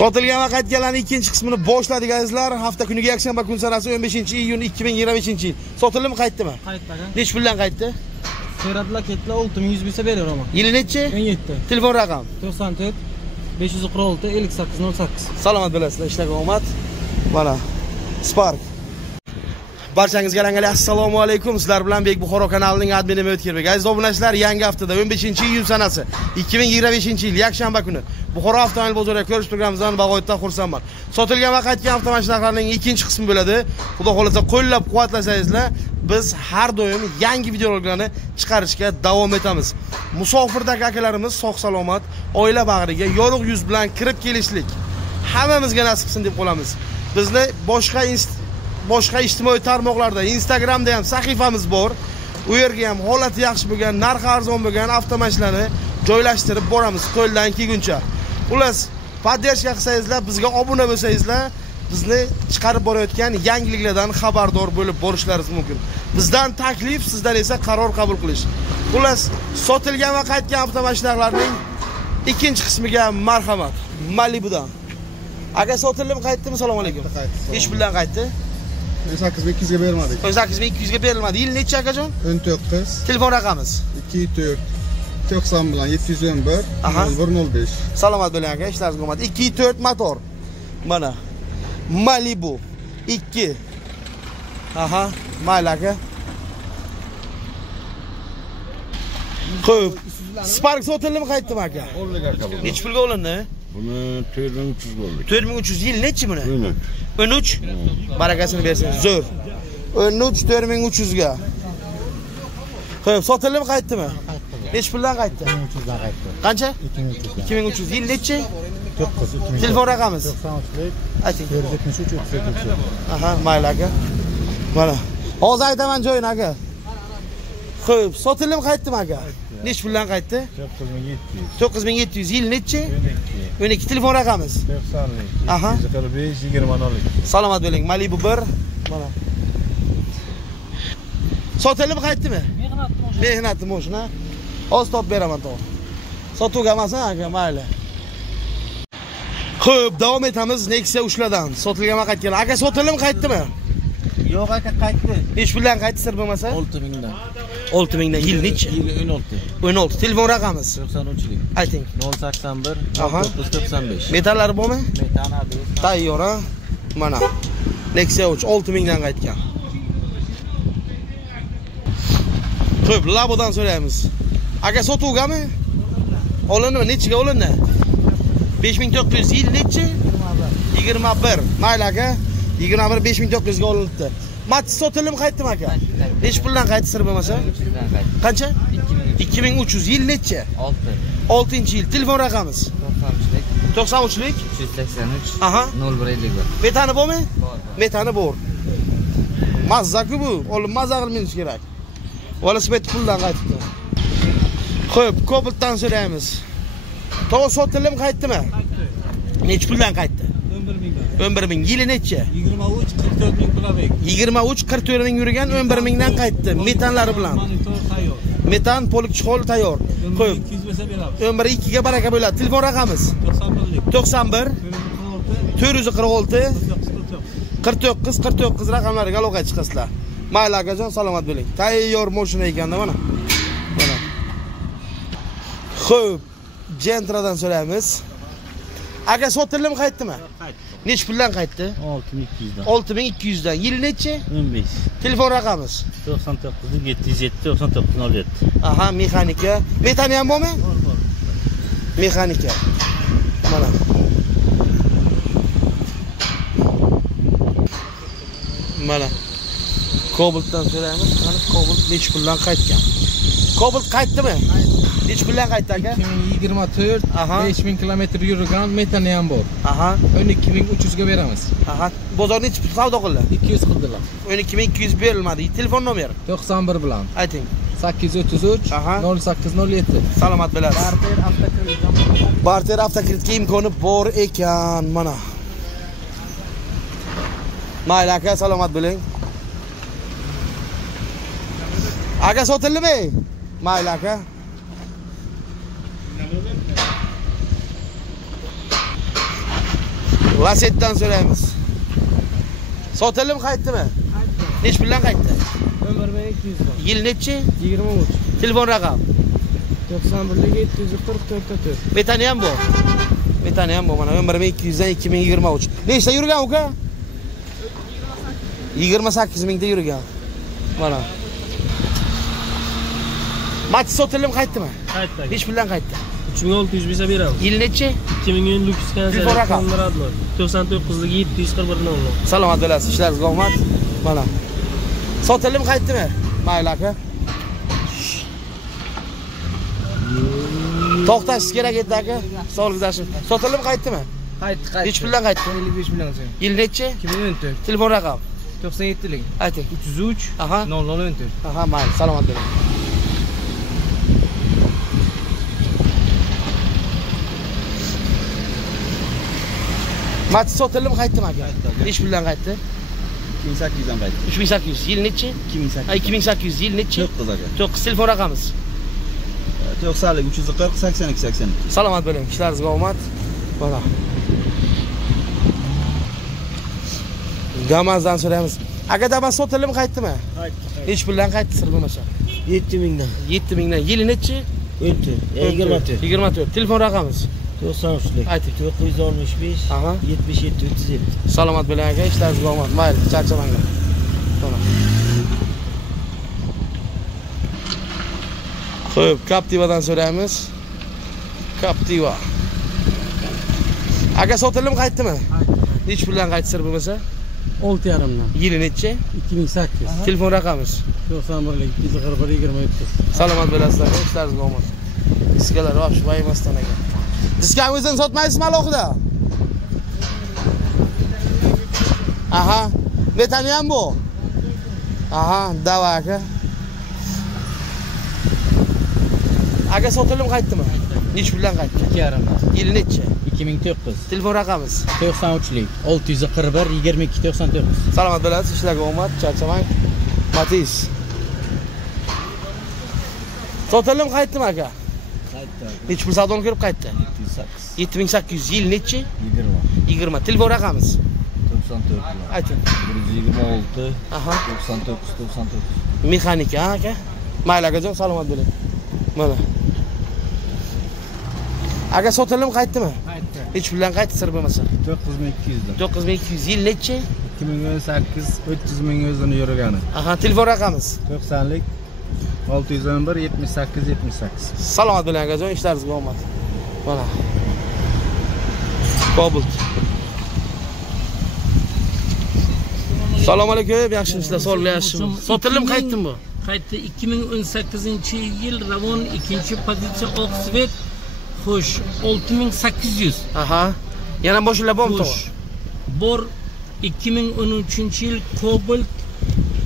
Sotilgan va qaytganlarning ikinci qismini boshladik azizlar. Hafta kuniga yakshanba kun sanasi 15-iyun 2025-yil. Sotilib qaytdimi? Qaytdi. Nech puldan qaytdi? So'radilar, ketdilar, 6100 bilsa beraman. Yili nechi? 17. Telefon raqam 94 546 5808. Salomat bo'lasizlar, ishlaga omad. Mana Spark. Barchangizga yangi assalomu alaykum. Sizlar bilan Bek Buxoro kanalining admini O'tkirbek. Aziz obunachilar, yangi haftada 15-iyun sanasi 2025-yil yakshanba kuni Buxoro avtomobil bozoriga ko'rish turganimizdan bag'oyatdan xursandman. Sotilgan va qaytgan avtomashinalarning ikinchi qismi bo'ladi. Xudo xolasa qo'llab-quvvatlasangizlar, biz har doim yangi videolarni chiqarishga davom etamiz. Musofirdagi akalarimiz sog' salomat, oila bag'riga yorug' yuz bilan kirib kelishlik hammamizga nasib qilsin deb qolamiz. Bizni boshqa ijtimoiy tarmoqlarda, Instagramda ham sahifamiz bor. U yerga ham holati yaxshi bo'lgan, narxi arzon bo'lgan avtomashinani joylashtirib boramiz qo'ldan kelguncha. Xullas, poddershka qilsangizlar, bizga obuna bo'lsangizlar, bizni chiqarib borayotgan yangiliklardan xabardor bo'lib borishlaringiz mumkin. Bizdan taklif, sizdan esa qaror qabul qilish. Xullas, sotilgan va qaytgan avtomashinalarning ikinchi qismiga marhamat. Malibudan. Aka sotilib qaytdimi? Assalomu alaykum. Ish bilan qaytdi? 8200 ga bermadik. 8200 ga berilmadi. Yil necha akajon? 19. Telefon raqamimiz 24 90 bilan 711 0105. Salomat bo'ling aka, ishlaringiz omad. 24 motor. Mana Malibu 2. Aha, mayli aka. Xo'p. Spark sotildimi, qaytdimi aka? O'rniga aka. Necha pulga olindi? Buni 4300 bo'ldi. 4300 yil nechi buni? 13. Barakasini bersin. Zo'r. 13 4300 ga. Xo'p, sotildimi, qaytdimi? Necha puldan qaytdi? 2300 dan qaytdi. Qancha? 2300. 2300 yil nechi? 9. Telefon raqamimiz 93 ayting. 473 38. Aha, mayli aka. Mana. Hozir aytaman joyini aka. Xo'p, sotildimi, qaytdimi aka? Necha puldan qaytdi? 9700. 9700 yil nechi? 12. Telefon raqamimiz 90lik. Aha. 145 20 Salomat bo'ling. Malibu 1. Mana. Sotilib qaytdimi? Mehnatli mashina. Oz top beraman to'g'ri. Sotuvga emasmi aka, mayli. Xo'p, davom etamiz Nexia ushladan. Sotilgan va qaytgan. Aka sotilib qaytdimi? Yo'q aka, qaytdi. Nech puldan qaytdi sir bo'lmasa? 6000 dan. 6000 dan. Yil nechi? Yil 16. 16. Telefon raqamimiz 93lik. ayting. 081 Aha. 995. Metallari bormi? Metan abi. Tayyor ha. Mana. Nexia 6000 dan qaytgan. Xo'p, Labodan so'raymiz. Aka sotuvgami? Olindimi? Nechiga olindi? 5900 yil nechi? 21. Mayli aka. 21 5900 ga olindi. Mats sotilib qaytdimi aka? Nech puldan qaytdi sir bo'lmasa? Qancha? 2300 yil nechi? 6. Yil. Telefon raqamimiz 93lik 383. Aha. 0151. Metani bormi? Bor. Metani bor. Mazza-ku bu. Olib mazza qilmaymiz kerak. Velosiped puldan qaytdi. Xo'p, Cobaltdan so'raymiz. To'g'ri sotilib qaytdimi? Nech puldan qaytdi? 11000 dan. 11000. Yili nechi? 23 44000 pulabek. 23 44000 yurgan 11000 dan qaytdi. Metanlari bilan. Metan polik chixol tayyor. Xo'p. 200 bo'lsa beramiz. 112 ga baraka bo'ladi. Telefon raqamimiz 91 446 49 raqamlariga aloqa chiqasizlar. Mayli akajon, salomat bo'ling. Tayyor mashina ekanda mana. Mana. Xo'p, Gentradan so'raymiz. Aka sotilib qaytdimi? Qaytdi. Nech puldan qaytdi? 6200 dan. 6200 dan. Yil nechi? 15. Telefon raqamimiz 99 707 9907. Aha, mexanika. Metani ham bormi? Bor. Mexanika. Mana. Mana. Cobaltdan so'raymiz. Qani Cobalt nech puldan qaytgan? Cobalt qaytdimi? Nech puldan qaytdi aka? 2024 Aha. 5000 km yurgan metani ham bor. Aha. 12300 ga beramiz. Aha. Bozor nech pul savdo qildi? 200 qildilar. 12200 berilmadi. Telefon nomer 91 bilan. ayting. 833 Aha. 0807. Salomat bo'lasiz. Barter avtokreditga imkoni bor ekan, mana. Mayli aka, salomat bo'ling. Aka sotildimi? Mayli aka. Lasetdan so'raymiz. Sotilim qaytdimi? Nech bilan qaytdi? 11200 bor. Yil nechi? 23. Telefon raqam. 91 Metani ham bu. Metani ham bu mana 11200 dan 2023. Nechta yurgan uka? 28 mingda yurgan. Mana. Mat sotilim qaytdimi? Qaytdi. Nech bilan qaytdi? 3600 bersa beramiz. Yil nechi? 2000 Lux Telefon raqam. 99lik 741 Salomat bo'lasiz, ishlaringizga omad. Mana. Sotilim qaytdimi? Mayli aka. To'xtashingiz kerak edi aka. Sog'likdashim. Sotilim qaytdimi? Qaytdi. Nech bilan qaytdi? 55 bilan so'ng. Yil nechi? 2014. Telefon raqam. 97lik. Ayting. 303 Aha. 0014. Aha, mayli, salomat bo'ling. Mati sotilim qaytdimi aka? Nech bilan qaytdi? 2800 dan qaytdi. 3800. Yil nechi? 2800. Ha, 2800. Yil nechi? 9 aka. 9 telefon raqamimiz. 90lik 340 82 82. Salomat bo'ling, ishlaringizga omad. Mana. Gamazdan so'raymiz. Aka damas sotilim qaytdimi? Qaytdi. Nech bilan qaytdi sir bo'lmasa? 7000 dan. 7000 dan. Yili nechi? 24. 24. Telefon raqamimiz. 93lik. Ayting. 965 Aha. 77 37. Salomat bo'ling aka, ishlaringizga omad. Mayli, charchamanglar. Mana. Xo'p, Captivadan so'raymiz. Captiva. Aka sotilim qaytdimi? Nech bilan qaytdi sir bo'lmasa? 6,5 dan. Yili nechi? 2008. Telefon raqamimiz. 91lik 241 27. Salomat bo'lasizlar, ishlaringizga omad. Diskalar vosh baymasdan aka. Diskani o'zini sotmaysizmi alohida? Aha. Metani ham bu. Aha, dava aka. Aka sotilim qaytdimi? Nech bilan qaytdi? 2,5 dan. Yili nechi? 2009. Telefon raqamimiz. 93lik 641 22 99. Salomat bo'lasiz, ishlarga omad, charchamang. Matiz. Sotilim qaytdimi aka? Qaytdi. Nech pul savdoni kirib qaytdi? 7800. Yil nechi? 20. Telefon raqamimiz. 94. Ayting. 126 Aha. 99 99. Mexanika, ha aka? Mayli akajon, salomat bo'ling. Mana. Aka sotilim qaytdimi? Qaytdi. Nech bilan qaytdi sir bo'lmasa? 9200 dan. 9200. Yil nechi? 2018 300 ming o'zini yurgani. Aha, telefon raqamimiz. 90lik 611 78 78. Salomat bo'ling akajon, ishlaringizga omad. Mana. Cobalt. Assalomu alaykum, yaxshimisizlar, sog'liqlasizmi? Sotilim qaytdimi bu? Qaytdi 2018-yil Ravon 2-pozitsiya Oqsvet. Xo'sh, 6800. Aha. Yana boshlar bormi to'g'ri? Xo'sh. Bor 2013-yil Cobalt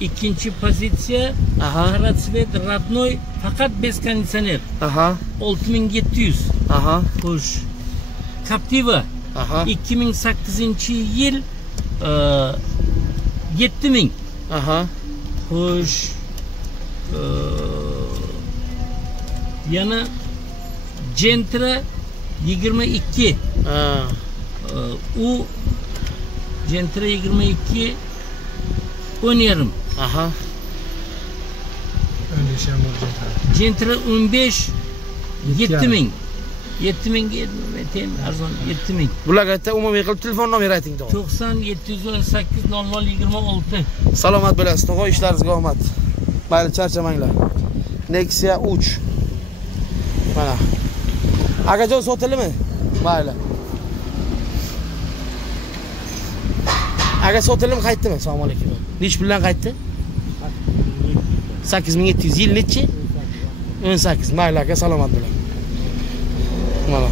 2-pozitsiya. Aha. Qaratsvet Radnoy faqat bez konditsioner. Aha. 6700. Aha. Xo'sh. Captiva Aha. 2008-yil 7000. Aha. Xo'sh. Yana Gentra 22. Ha. U Gentra 22 10,5. Aha. Gentra 15 7000. 7000 tem arzon 7000. Bularga aytda umumiy qilib telefon nomeri ayting to'g'ri. 90 718 0026. Salomat bo'lasiz, to'g'ri, ishlaringizga omad. Mayli, charchamanglar. Nexia 3. Mana. Akajon sotilimi? Mayli. Aga sotilim qaytdimi? Assalomu alaykum. Nech bilan qaytdi? 8700. Yil nechi? 18. Mayli aka, salomat bo'ling. Mana.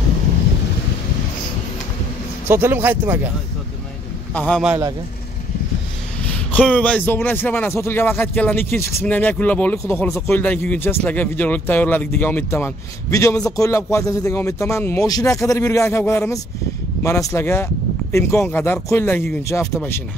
Sotilim qaytdimi aka? Aha, mayli aka. Xo'p, aziz obunachilar, mana sotilgan va qaytganlarning ikkinchi qismini ham yakunlab bo'ldik. Xudo xolasa qo'ldan kelguncha sizlarga videorolik tayyorladik degan umiddaman. Videomizni qo'llab-quvvatlashni degan umiddaman. Mashina qidirib yurgan aka-ukalarimiz mana sizlarga imkon qadar qo'ldan kelguncha avtomashina